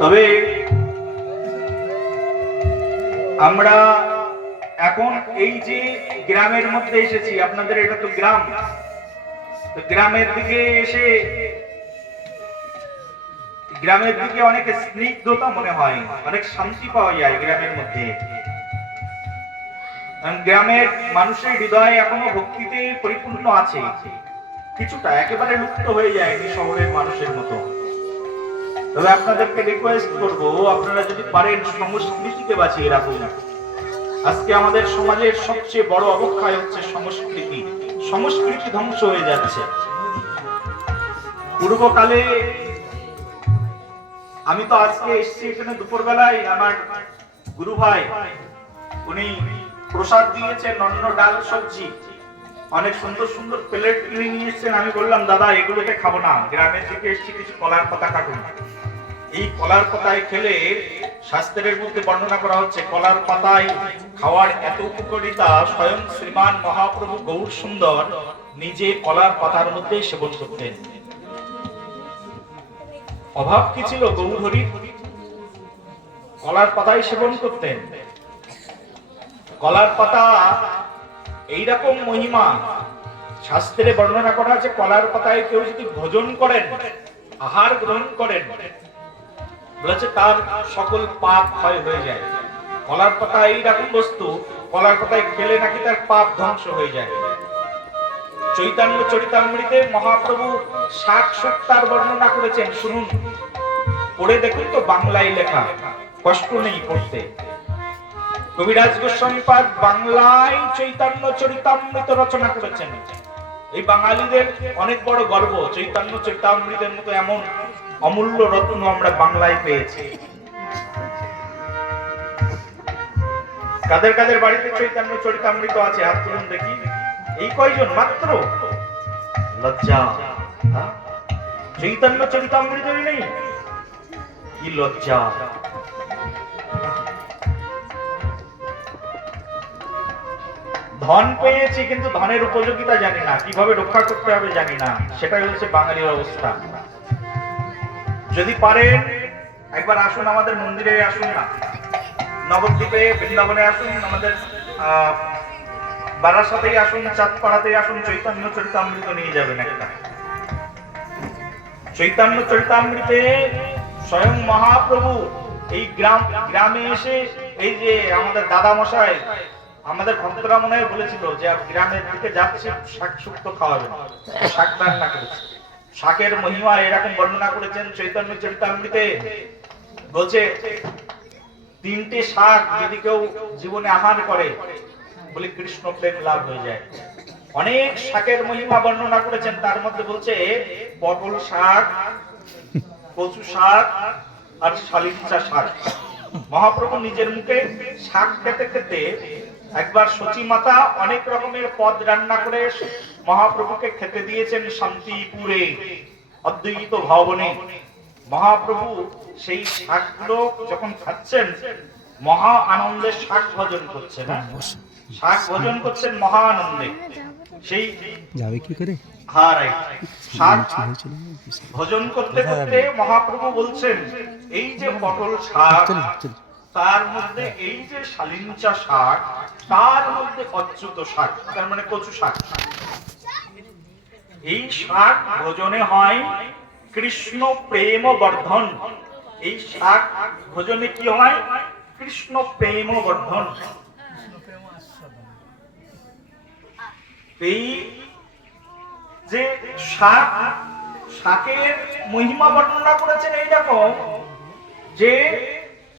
তবে আমরা এখন এই যে গ্রামের মধ্যে এসেছি, আপনাদের এটা তো গ্রাম। গ্রামের দিকে এসে গ্রামের দিকে অনেক স্নিগ্ধতা মনে হয়, অনেক শান্তি পাওয়া যায় গ্রামের মধ্যে। গ্রামের মানুষের হৃদয় এখনও ভক্তিতে পরিপূর্ণ আছে। কিছুটা একেবারে লুপ্ত হয়ে যায়নি শহরের মানুষের মতো। তবে আপনাদেরকে রিকোয়েস্ট করব, আপনারা যদি পারেন সংস্কৃতিকে বাঁচিয়ে রাখুন। আজকে আমাদের সমাজের সবচেয়ে বড় অবক্ষয় হচ্ছে সংস্কৃতি। সংস্কৃতি ধ্বংস হয়ে যাচ্ছে। পূর্বকালে আমি তো আজকে এসেছি এখানে দুপুরবেলায়, আমার গুরু ভাই উনি প্রসাদ দিয়েছেন অন্য ডাল সবজি। অনেক সুন্দর সুন্দর প্লেট কিনে নিয়ে এসেছেন। আমি বললাম, দাদা, এগুলোতে খাব না। গ্রামের দিকে এসেছি, কিছু কলার পাতা কাটুন। এই কলার পাতায় খেলে শাস্ত্রের মধ্যে বর্ণনা করা হচ্ছে, কলার পাতায় খাওয়ার এত উপকারিতা স্বয়ং শ্রীমান মহাপ্রভু গৌর সুন্দর নিজে কলার পাতার মধ্যে সেবন করতেন। অভাব কি ছিল গৌর হরির কলার পাতায় সেবন করতেন। কলার পাতা এইরকম মহিমা, শাস্ত্রে বর্ণনা করা আছে, কলার পাতায় কেউ যদি ভোজন করেন, আহার গ্রহণ করেন বলেছে, তার সকল পাপ ক্ষয় হয়ে যায়। কলার পাতা এইরকম বস্তু, কলার পাতায় খেলে নাকি তার পাপ ধ্বংস হয়ে যায়। চৈতন্য চরিতামৃতে মহাপ্রভু ষাট সত্তার বর্ণনা করেছেন, শুনুন। পড়ে দেখুন তো বাংলায় লেখা, কষ্ট নেই পড়তে। কবিরাজ গোস্বামী পাদ বাংলায় চৈতন্য চরিতামৃত রচনা করেছেন। এই বাঙালিদের অনেক বড় গর্ব, চৈতন্য চরিতামৃতের মতো এমন অমূল্য রত্ন আমরা বাংলায় পেয়েছি। কাদের কাদের বাড়িতে চৈতন্য চরিতামৃত আছে, হাত তুলুন দেখি। এই কয়জন? মাত্র? লজ্জা। হ্যাঁ? চৈতন্য চরিতামৃতই নেই? কি লজ্জা। ধন পেয়েছি, কিন্তু ধনের উপযোগিতা জানি না। কীভাবে রক্ষা করতে হবে জানি না। সেটাই হচ্ছে বাঙালির অবস্থা। যদি পারেন, একবার আসুন আমাদের মন্দিরে, আসুন না। নবদ্বীপে, বৃন্দাবনে আসুন, আমাদের বারাসাতেই আসুন, চাঁদপাড়াতেই আসুন, চৈতন্য চরিতামৃত নিয়ে যাবেন একটা। চৈতন্য চরিতামৃতে স্বয়ং মহাপ্রভু এই গ্রাম, গ্রামে এসে এই যে আমাদের দাদা মশাই আমাদের ভক্তরা মনে বলেছিল যে গ্রামের দিকে যাচ্ছে, শাক শুক্তো খাওয়াবেন। শাক রান্না করেছে। শাকের মহিমা এরকম বর্ণনা করেছেন চৈতন্য চরিতামৃতে। বলছে, তিনটে শাক যদি কেউ জীবনে আহার করে, বলে কৃষ্ণ প্রেম লাভ হয়ে যায়। অনেক শাকের মহিমা বর্ণনা করেছেন, তার মধ্যে বলছে, পটল শাক, কচু শাক আর শালিচা শাক। মহাপ্রভু নিজের মুখে শাক খেতে খেতে একবার সচী মাতা অনেক রকমের পদ রান্না করে মহাপ্রভুকে খেতে দিয়েছেন শান্তিপুরে অদ্বৈত ভবনে। মহাপ্রভু সেই শাকগুলো যখন খাচ্ছেন মহা আনন্দে শাক ভোজন করছেন হ্যাঁ? শাক ভোজন করছেন মহা আনন্দে। সেই যাবে কি করে? হ্যাঁ ভোজন করতে করতে মহাপ্রভু বলছেন এই যে পটল শাক তার মধ্যে এই যে শালিঞ্চা শাক তার মধ্যে অচ্যুত শাক তার মানে কচু শাক। এই শাক ভোজনে হয় কৃষ্ণ প্রেম বর্ধন। এই শাক ভোজনে কি হয়? কৃষ্ণ প্রেম বর্ধন। এই যে শাক, শাকের মহিমা বর্ণনা করেছেন এইরকম যে